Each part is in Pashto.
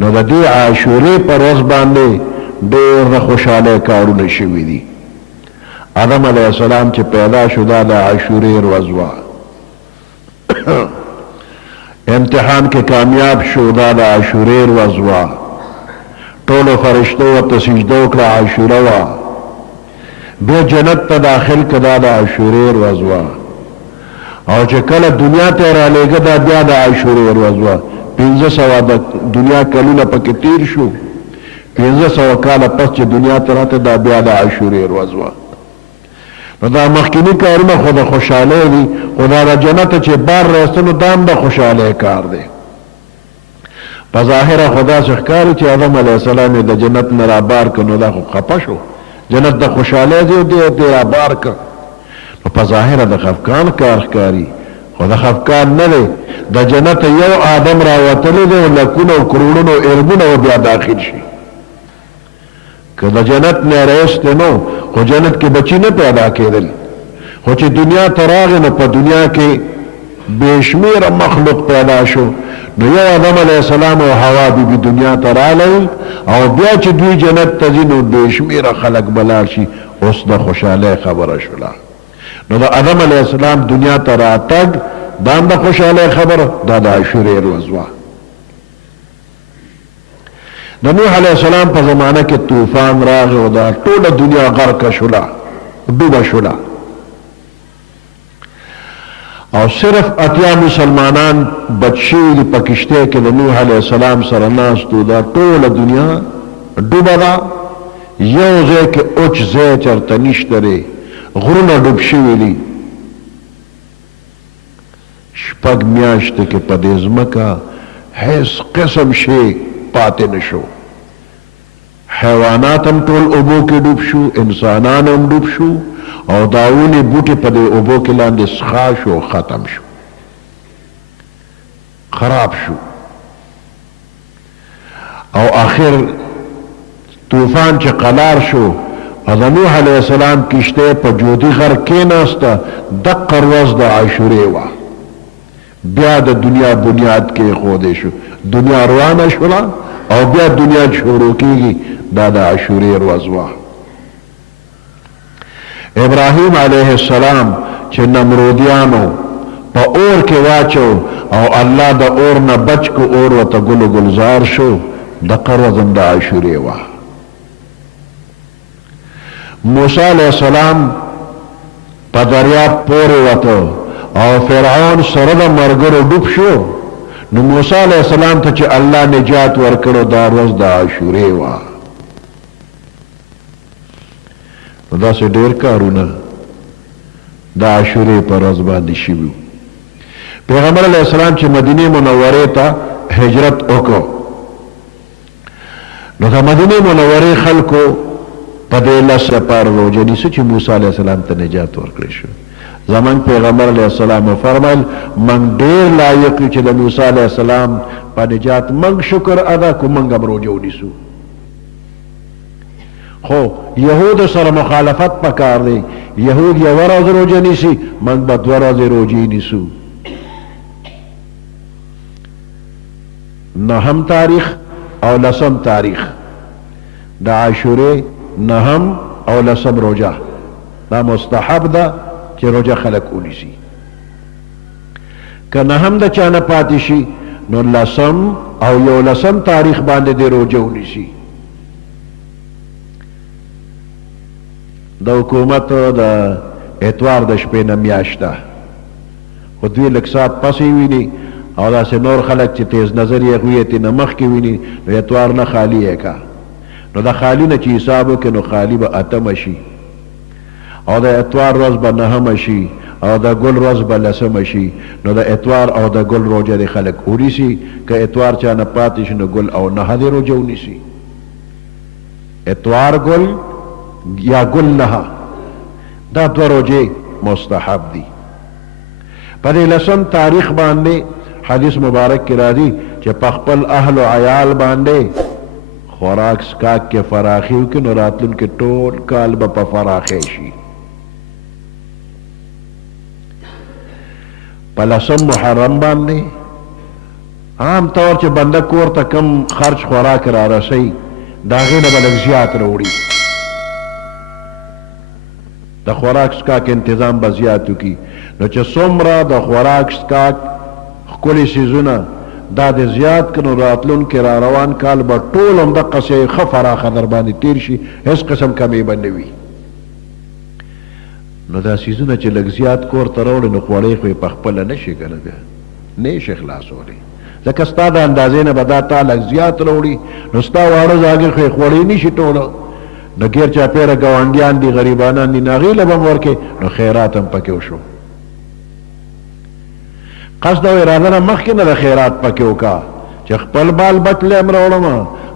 نو د دې عاشورې په ورځ باندې ډېر د خوشحالۍ کارونه شوي دي. آدم علیه السلام چې پیدا شو دا د عاشورې ورځ وه. امتحان کې کامیاب شو دا د عاشورې ورځ وه. ټولو فرشتو ورته سجده وکړه عاشوره وه. بیا جنت ته داخل که دا د عاشورې ورځ وه. او چې کله دنیا ته رالیږه دا بیا د عاشورې ورځ وه. 1500 د دنیا کلونه پکې تیر شو. 1500 کاله پس چې دنیا ته راته دا بیا د عاشورې ورځ وه. نو دا مخکینی کارونه خو د خوشحالۍ دي، خو دا د جنت چې بار راستلو دا هم د خوشحالۍ کار دی. په ظاهره خو داسې ښکاري چې آدم علیه السلام یې د جنت نه رابار که نو دا خو خفه شو. جنت د خوشحالۍ دی دی رابار که نو په ظاهره د خفقان کار ښکاري، خو د خفقان نه دی. د جنت یو آدم راوتلی دی او لکونه او کروڑونه او اربونه و بیا داخل شي. که د جنت نه رایستی نو خو جنت کې بچی نه پیدا کېدل، خو چې دنیا ته راغی نو په دنیا کې بېشمېره مخلوق پیدا شو. نو یو آدم علیه السلام او حوا بیبي دنیا ته راغلی او بیا چې دوی جنت ته ځي نو بېشمېره خلک به لاړ شي. اوس د خوشحالۍ خبره شوله. نو د آدم علیه السلام دنیا ته راتګ دا هم د خوشحالۍ خبره، دا د عاشورې ورځ وه. د نوح علیه السلام په زمانه کې طوفان راغی او دا ټوله دنیا غرقه شوله، ډوبه شوله. او صرف 80 مسلمانان بچ شوي دي په کشتۍ کې د نوح علیه السلام سره ناست وو. دا ټوله دنیا ډوبه ده. یو ځای کې اوچ ځای چېرته نشته دی، غرونه ډوب شوي دي. 6 میاشتې کې په دې ځمکه هیڅ قسم شی پاتې نشو. حیوانات هم ټول اوبو کې ډوب شو، انسانان هم ډوب شو او دا ونې بوټې په دې اوبو کې لاندې سخا شو، ختم شو، خراب شو. او آخر طوفان چې قلار شو او د نوح علیه السلام کشتۍ په جودي غر کېناسته، دقه ورځ د عاشورې وه. بیا د دنیا بنیاد کې ایښودی شو، دنیا روانه شوله او بیا دنیا شروع کېږي. دا د عاشورې ورځ وه. ابراهیم علیه السلام چې نمرودیانو په اور کې واچو او الله د اور نه بچ کو، اور ورته ګل و ګلزار شو. دقه ورځ هم د عاشورې وه. موسی علیه السلام په دریاب پورې وته او فرعون سره د ملګرو ډوب شو. نو موسی علیه السلام ته چې الله نجات ورکړو دا ورځ د عاشورې وه. نو داسې ډېر کارونه د عاشورې په ورځ باندې شوي. پیغمبر علیه السلام چې مدینې منورې ته هجرت وکړو نو د مدینې منورې خلکو په دې 10 لپاره روژه نیسو چې موسی علیه السلام ته نجات ورکړی شو. زمان پیغمبر علیه السلام فرمایل من ډېر لایق یو چې د موسی علیه السلام په نجات موږ شکر ادا کو، موږ هم روژه ونیسو. خو یهود سره مخالفت پکار دی. یهود یو ورځ روژه نیسي، موږ به 2 ورځې روژې نیسو. 9 تاریخ او 10 تاریخ د عاشورې 9 او 10 روژه دا مستحب ده چې روژه خلک ونیسي. که 9 د چا نه پاتې شي نو 10 او 11 تاریخ باندې د روژه ونیسي. د حکومت د اتوار د شپې نه میاشت ده، خو دوی لږ ساعت پسې ویني او داسې نور خلک چې تیز نظر یې هغوی یې ترې نه مخکې ویني نو اتوار نه خالي یې که. نو د خالي نه چې حساب وکړې نو خالي به 8 شي او د اتوار ورځ به 9 شي او د ګل ورځ به 10 شي. نو د اتوار او د ګل روژه د خلک ونیسي. که اتوار چا نه پاتې شي نو ګل او 9 د روژه ونیسي. اتوار ګل یا ګل 9 دا 2 روژې مستحب دي. په دې 10 تاریخ باندې حدیث مبارک کې راځي چې په خپل اهل او عیال باندې خوراک سکاک کې فراخي وکړي نو راتلونکي ټول کال به په فراخۍ شي. په 10 محرم باندې عام طور چې بنده کور ته کم خرچ خوراک را رسي د هغې نه به لږ زیات راوړي د خوراک څښاک انتظام به زیات وکړي نو چې څومره د خوراک څښاک ښکلي څیزونه دا د زیات کړو راتلونکي را روان کال به ټول همدقسې ښه فراخه در باندې تېر شي هېڅ قسم کمې به نه وي نو دا څیزونه چې لږ زیات کور ته راوړي نو خوړې خو یې پخپله نه شي که نه بیا نه یې شي خلاصولی ځکه ستا د اندازې نه به دا تا لږ زیات راوړي نو ستا واړه زاګې خو یې خوړې نه شي ټوله نو ګیر چاپېره ګاونډیان دي غریبانان دي نو هغې له به هم ورکې نو خیرات هم پکې وشو قصد او اراده نه مخکې نه د خیرات پکې وکړه چې خپل بال بچ هم راوړم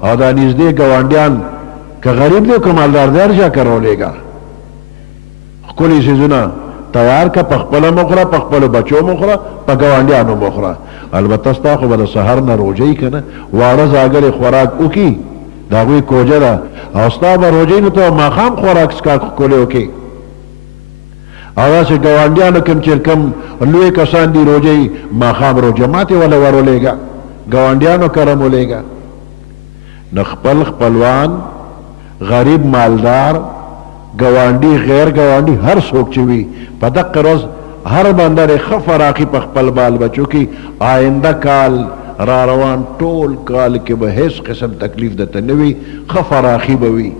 او دا نږدې ګاونډیان که غریب دی که مالدار دی هر چا که راولېږه ښکلي څیزونه تیار که په خپله مخوره په خپلو بچو مخوره په ګاونډیانو مخوره البته ستا خو به د سهار نه روژې که نه واړه زاګرې خوراک وکړي د هغوی کوجه ده او ستا به روژې نو ته ماښام خوراک څښاک ښکلی وکړي او داسې ګاونډیانو کوم چې کوم لوی کسان دي روژې ماښام روژه ماتې وله ورولېږه ګاونډیانو کرم ولېږه نو خپل خپلوان غریب مالدار ګاونډي غیر ګاونډي هر څوک چې وي په دقه ورځ هر بنده د ښه فراخي په خپل بال بچو کې آینده کال را روان ټول کال کې به هیڅ قسم تکلیف درته نه وي ښه فراخي به وي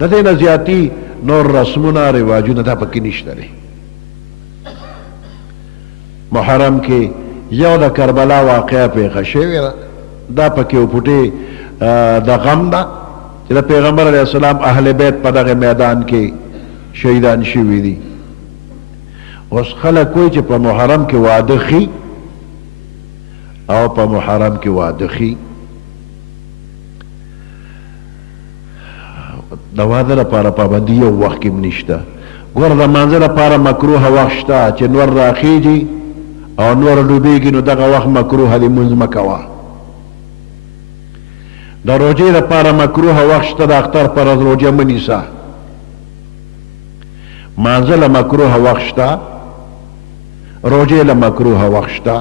د دې نه زیاتي نور رسمونه رواجونه دا پکې نشته دی محرم کې یو د کربلا واقعه پیښه شوې ده دا پکې وپوټې د غم ده چې د پیغمبر علیه السلام اهل بیت په دغه میدان کې شهیدان شوي دي اوس خلک وایي چې په محرم کې واده خي او په محرم کې واده خي د واده لپاره پابندي یو وخت کې نشته ګوره د مانځه لپاره مکروه وخت شته چې نور راخیږي او نور ډوبېږي نو دغه وخت مکروه دی لمونځ مه کوه د روژې لپاره مکروه وخت شته د اختر پر ورځ روژه مه نیسه مانځه له مکروه وخت شته روژې له مکروه وخت شته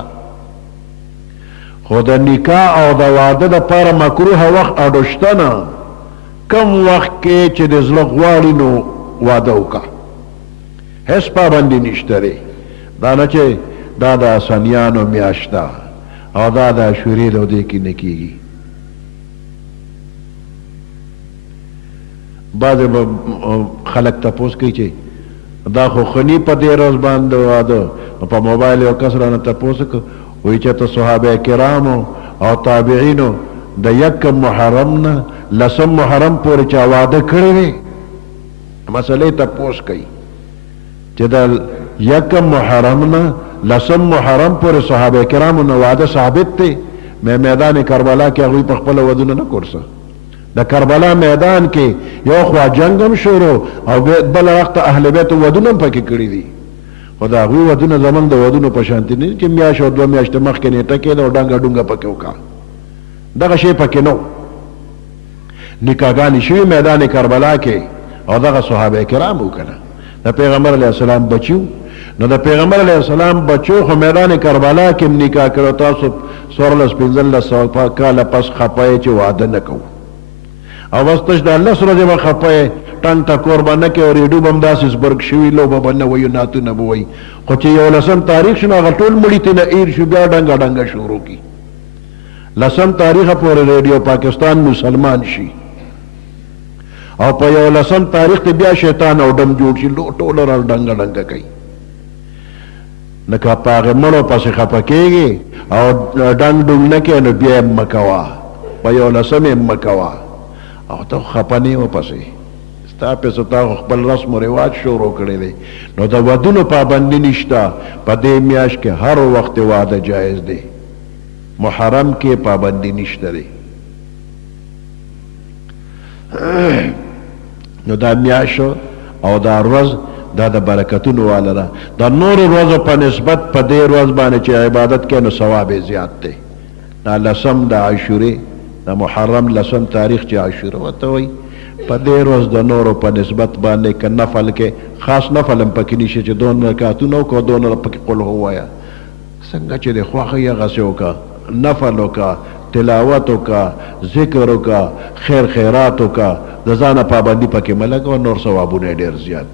خو د نکاح او د واده لپاره مکروه وخت اډو شته نه کم وخت کې چې د زړه غواړي نو واده وکړه هېڅ پابندي نشته دی دا نه چې دا د اسانیانو میاشت ده او دا د عاشورې د دې کې نه کېږي بعضې به خلک تپوس کوي چې دا خو خني په دې ورځ باندې واده په موبایل یو کس رانه تپوس وکړ وایي چې ته صحابه کرامو او تابعینو د یکم محرم نه لسم محرم پورې چا واده کړی دی مسئلې تپوس کوي چې د یکم محرم نه لسم محرم پورې صحابه کرامو نه واده ثابت دی میدان کربلا کې هغوی په خپله ودونه نه کړ د کربلا میدان کې یو خوا جنگ هم شروع او بل وخت اهل بیت ودونه هم پکې کړي دي خو د هغوی ودونه زموږ د ودونو په شانتې نه دي چې میاشت او دوه میاشتې مخکې نیټه کېده او ډنګه ډونګه پکې وکړه دغه شی پکې نه نکاحګانې شوي میدان کربلا کې او دغه صحابه کرام وو که نه د پیغمبر علیه السلام بچي نو د پیغمبر علیه السلام بچو خو میدان کربلا کې هم نکاح کړو تاسو څوارلس پنځلس سوه کاله پس خفه چې واده نه کوو او بس تش د لس ورځې به خفه یې ټنګ ټکور به نه کوې او ریډیو به هم داسې زبرګ شوي لوبه به نه وایي نعتونه به وایي خو چې یو لسم تاریخ شو نو هغه ټول مړي ترې نه ایر شو بیا ډنګه ډنګه شروع کړي لسم تاریخه پورې ریډیو پاکستان مسلمان شي او په یو لسم تاریخ ته بیا شیطان او ډم جوړ شي ټوله را ډنګه ډنګه کوي نه که په هغې مړو پسې خفه کېږي او ډنګ ډونګ نه کوې نو بیا یې مه کوه په یو لسم یې مه کوه او ته خفه نه یې ورپسې ستا پسې تا خپل رسم و رواج شروع کړی دی نو د ودونو پابندي نشته په دې میاشت کې هر وخت واده جایز دی محرم کې پابندي نشته دی نو دا میاشت او دا ورځ دا د برکتونو واله ده د نورو ورځو په نسبت په دې ورځ باندې چې عبادت کوې نو ثواب یې زیات دی دا لسم د عاشورې د محرم لسم تاریخ چې عاشوره ورته وایي په دې ورځ د نورو په نسبت باندې که نفل کې خاص نفل هم پکې نشي چې دونه رکعتونه وکړو دونه پکې قل هو وایه څه څنګه چې د خوښۍ هغسې وکړه نفل وکړه تلاوت وکړه ذکر وکړه خیر خیرات وکړه د ځانه پابندي پکې مه لګوه نور ثوابونه یې ډېر زیات دي